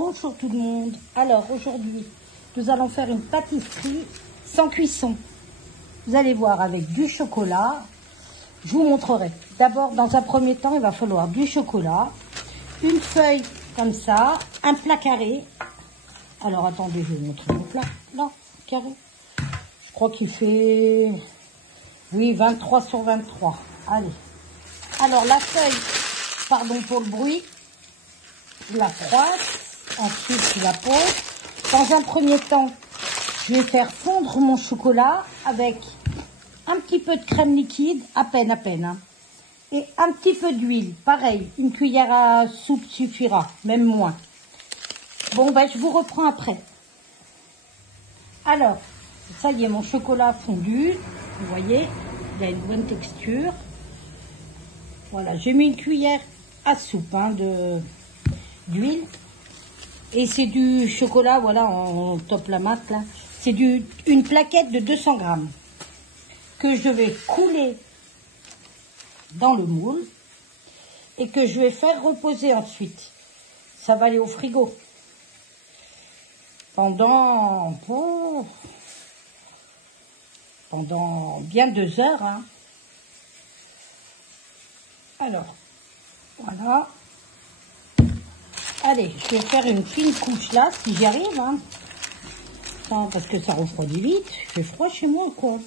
Bonjour tout le monde. Alors aujourd'hui, nous allons faire une pâtisserie sans cuisson. Vous allez voir avec du chocolat. Je vous montrerai. D'abord, dans un premier temps, il va falloir du chocolat, une feuille comme ça, un plat carré. Alors attendez, je vais vous montrer mon plat. Là, carré. Je crois qu'il fait, oui, 23 sur 23. Allez. Alors la feuille, pardon pour le bruit, je la froisse. Ensuite, je la pose. Dans un premier temps, je vais faire fondre mon chocolat avec un petit peu de crème liquide, à peine, hein, et un petit peu d'huile. Pareil, une cuillère à soupe suffira, même moins. Bon, ben, je vous reprends après. Alors, ça y est, mon chocolat a fondu. Vous voyez, il a une bonne texture. Voilà, j'ai mis une cuillère à soupe hein, d'huile. Et c'est du chocolat, voilà, on top la mat là. C'est une plaquette de 200 grammes que je vais couler dans le moule et que je vais faire reposer ensuite. Ça va aller au frigo pendant bien 2 heures. Hein. Alors, voilà. Allez, je vais faire une fine couche là, si j'y arrive. Hein. Parce que ça refroidit vite. Il fait froid chez moi, quoi.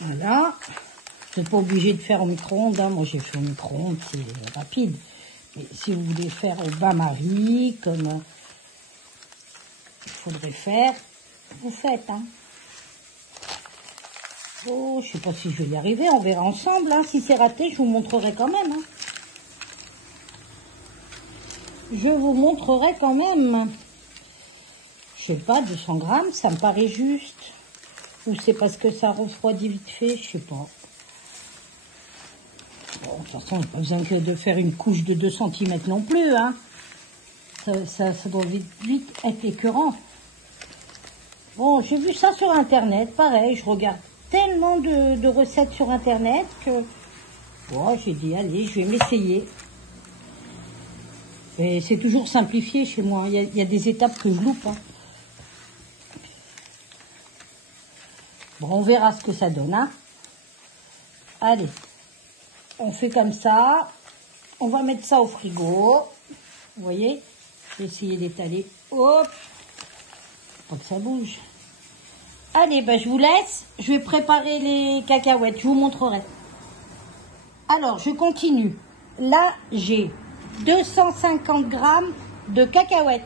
Voilà. Vous n'êtes pas obligé de faire au micro-ondes. Hein. Moi, j'ai fait au micro-ondes, c'est rapide. Mais si vous voulez faire au bain-marie, comme il faudrait faire, vous faites. Hein. Oh, je sais pas si je vais y arriver. On verra ensemble. Hein. Si c'est raté, je vous montrerai quand même. Hein. Je vous montrerai quand même. Je sais pas, 200 grammes, ça me paraît juste. Ou c'est parce que ça refroidit vite fait, je sais pas. Bon, de toute façon, il n'y a pas besoin que de faire une couche de 2 cm non plus. Hein. Ça doit vite être écœurant. Bon, j'ai vu ça sur Internet, pareil. Je regarde tellement de recettes sur Internet que bon, j'ai dit, allez, je vais m'essayer. Et c'est toujours simplifié chez moi. Il y a des étapes que je loupe. Hein. Bon, on verra ce que ça donne. Hein. Allez, on fait comme ça. On va mettre ça au frigo. Vous voyez, je vais essayer d'étaler. Hop, pas que ça bouge. Allez, ben, je vous laisse. Je vais préparer les cacahuètes. Je vous montrerai. Alors, je continue. Là, j'ai 250 grammes de cacahuètes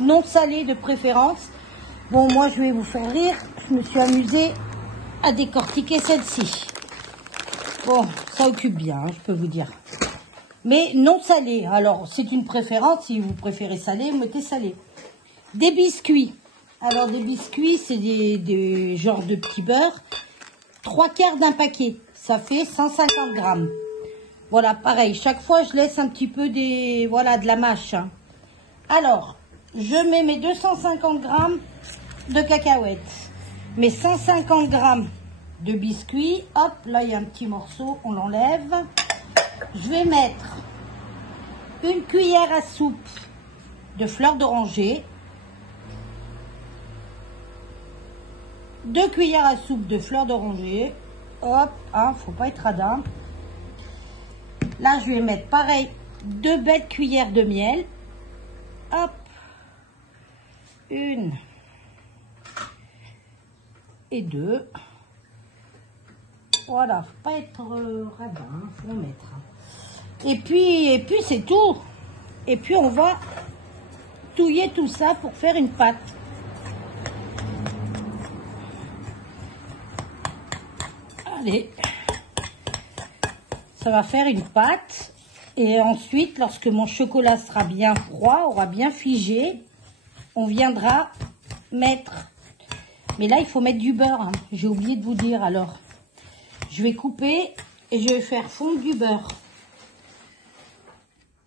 non salées de préférence. Bon, moi, je vais vous faire rire. Je me suis amusée à décortiquer celle-ci. Bon, ça occupe bien, hein, je peux vous dire. Mais non salées. Alors, c'est une préférence. Si vous préférez salé, mettez salé. Des biscuits. Alors, des biscuits, c'est des genres de petits beurre. 3/4 d'un paquet. Ça fait 150 grammes. Voilà, pareil, chaque fois, je laisse un petit peu de la mâche. Hein. Alors, je mets mes 250 grammes de cacahuètes, mes 150 grammes de biscuits. Hop, là, il y a un petit morceau, on l'enlève. Je vais mettre une cuillère à soupe de fleur d'oranger, 2 cuillères à soupe de fleur d'oranger. Hop, hein, faut pas être radin. Là, je vais mettre, pareil, 2 belles cuillères de miel. Hop. 1 et 2. Voilà, faut pas être radin, faut en mettre. Et puis c'est tout. Et puis, on va touiller tout ça pour faire une pâte. Allez. Ça va faire une pâte et ensuite, lorsque mon chocolat sera bien froid, aura bien figé, on viendra mettre... Mais là, il faut mettre du beurre. Hein. J'ai oublié de vous dire. Alors, je vais couper et je vais faire fondre du beurre.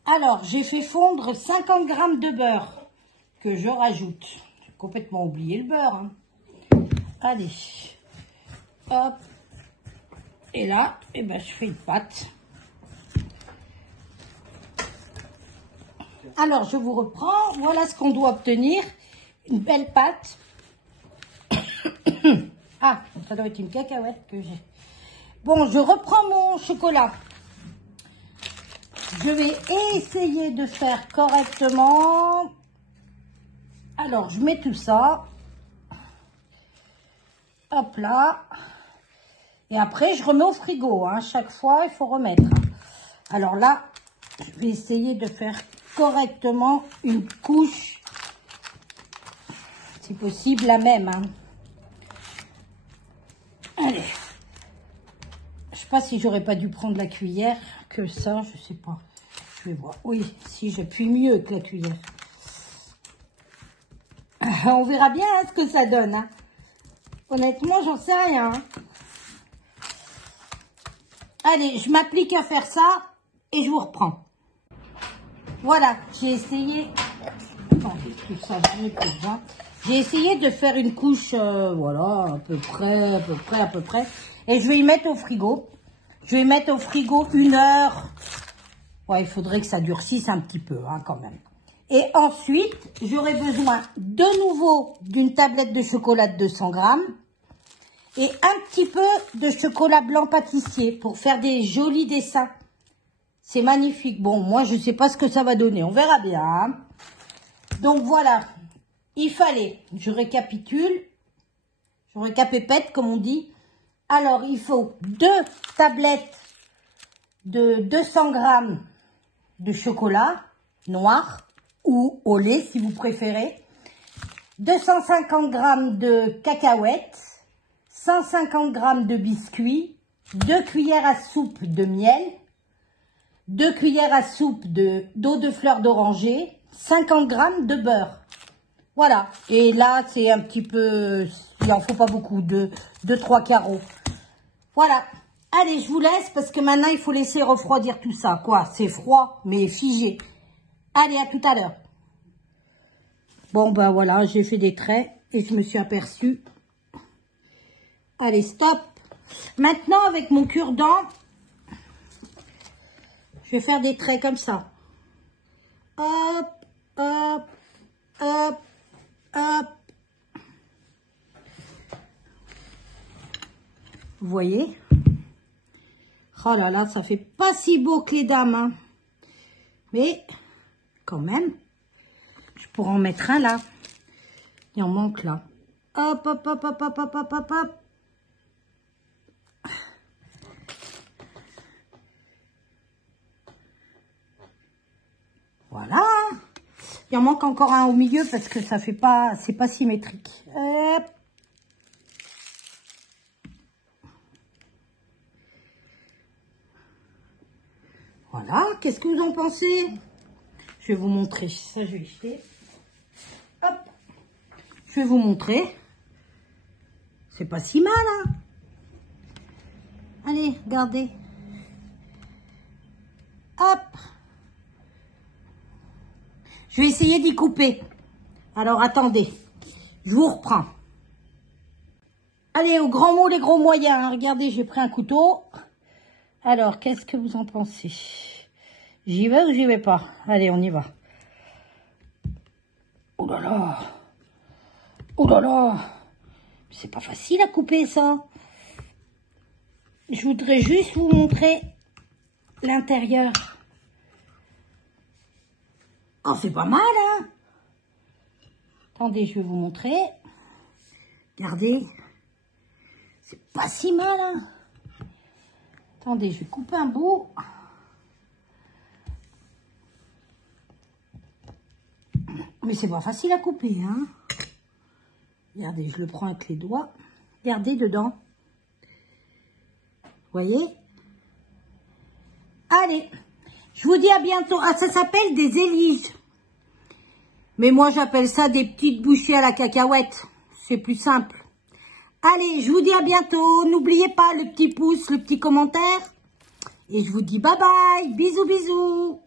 Alors, j'ai fait fondre 50 grammes de beurre que je rajoute. J'ai complètement oublié le beurre. Hein. Allez. Hop. Et là, eh ben, je fais une pâte. Alors, je vous reprends. Voilà ce qu'on doit obtenir. Une belle pâte. Ah, ça doit être une cacahuète que j'ai. Bon, je reprends mon chocolat. Je vais essayer de faire correctement. Alors, je mets tout ça. Hop là. Et après, je remets au frigo. Hein. Chaque fois, il faut remettre. Hein. Alors là, je vais essayer de faire correctement une couche. Si possible, la même. Hein. Allez. Je sais pas si j'aurais pas dû prendre la cuillère que ça. Je sais pas. Je vais voir. Oui, si j'appuie mieux que la cuillère. On verra bien hein, ce que ça donne. Hein. Honnêtement, j'en sais rien. Hein. Allez, je m'applique à faire ça et je vous reprends. Voilà, j'ai essayé. Attendez, tout ça va mieux que ça. J'ai essayé de faire une couche, voilà, à peu près. Et je vais y mettre au frigo. Je vais mettre au frigo 1 heure. Ouais, il faudrait que ça durcisse un petit peu, hein, quand même. Et ensuite, j'aurai besoin de nouveau d'une tablette de chocolat de 200 grammes. Et un petit peu de chocolat blanc pâtissier pour faire des jolis dessins. C'est magnifique. Bon, moi, je ne sais pas ce que ça va donner. On verra bien. Hein. Donc, voilà. Il fallait, je récapitule, je récapépète, comme on dit. Alors, il faut 2 tablettes de 200 grammes de chocolat noir ou au lait, si vous préférez. 250 grammes de cacahuètes. 150 grammes de biscuits, 2 cuillères à soupe de miel, 2 cuillères à soupe d'eau de fleur d'oranger, 50 grammes de beurre. Voilà. Et là, c'est un petit peu, il n'en faut pas beaucoup, 2-3 carreaux. Voilà. Allez, je vous laisse parce que maintenant, il faut laisser refroidir tout ça. Quoi, c'est froid, mais figé. Allez, à tout à l'heure. Bon, ben voilà, j'ai fait des traits et je me suis aperçue. Allez, stop. Maintenant, avec mon cure-dent, je vais faire des traits comme ça. Hop, hop, hop, hop. Vous voyez? Oh là là, ça fait pas si beau que les dames. Hein. Mais, quand même, je pourrais en mettre un là. Il en manque là. Hop, hop, hop, hop, hop, hop, hop, hop, hop. Voilà. Il en manque encore un au milieu parce que ça fait pas, c'est pas symétrique. Hop. Voilà. Qu'est-ce que vous en pensez? Je vais vous montrer. Ça, je vais jeter. Hop. Je vais vous montrer. C'est pas si mal, hein? Allez, regardez. Hop. Je vais essayer d'y couper. Alors, attendez. Je vous reprends. Allez, au grand mot, les gros moyens. Hein. Regardez, j'ai pris un couteau. Alors, qu'est-ce que vous en pensez? J'y vais ou j'y vais pas? Allez, on y va. Oh là là. Oh là là. C'est pas facile à couper, ça. Je voudrais juste vous montrer l'intérieur. Oh, c'est pas mal, hein? Attendez, je vais vous montrer. Regardez. C'est pas si mal, hein? Attendez, je vais couper un bout. Mais c'est pas facile à couper, hein? Regardez, je le prends avec les doigts. Regardez dedans. Vous voyez? Allez, je vous dis à bientôt. Ah, ça s'appelle des éliges. Mais moi, j'appelle ça des petites bouchées à la cacahuète. C'est plus simple. Allez, je vous dis à bientôt. N'oubliez pas le petit pouce, le petit commentaire. Et je vous dis bye bye. Bisous, bisous.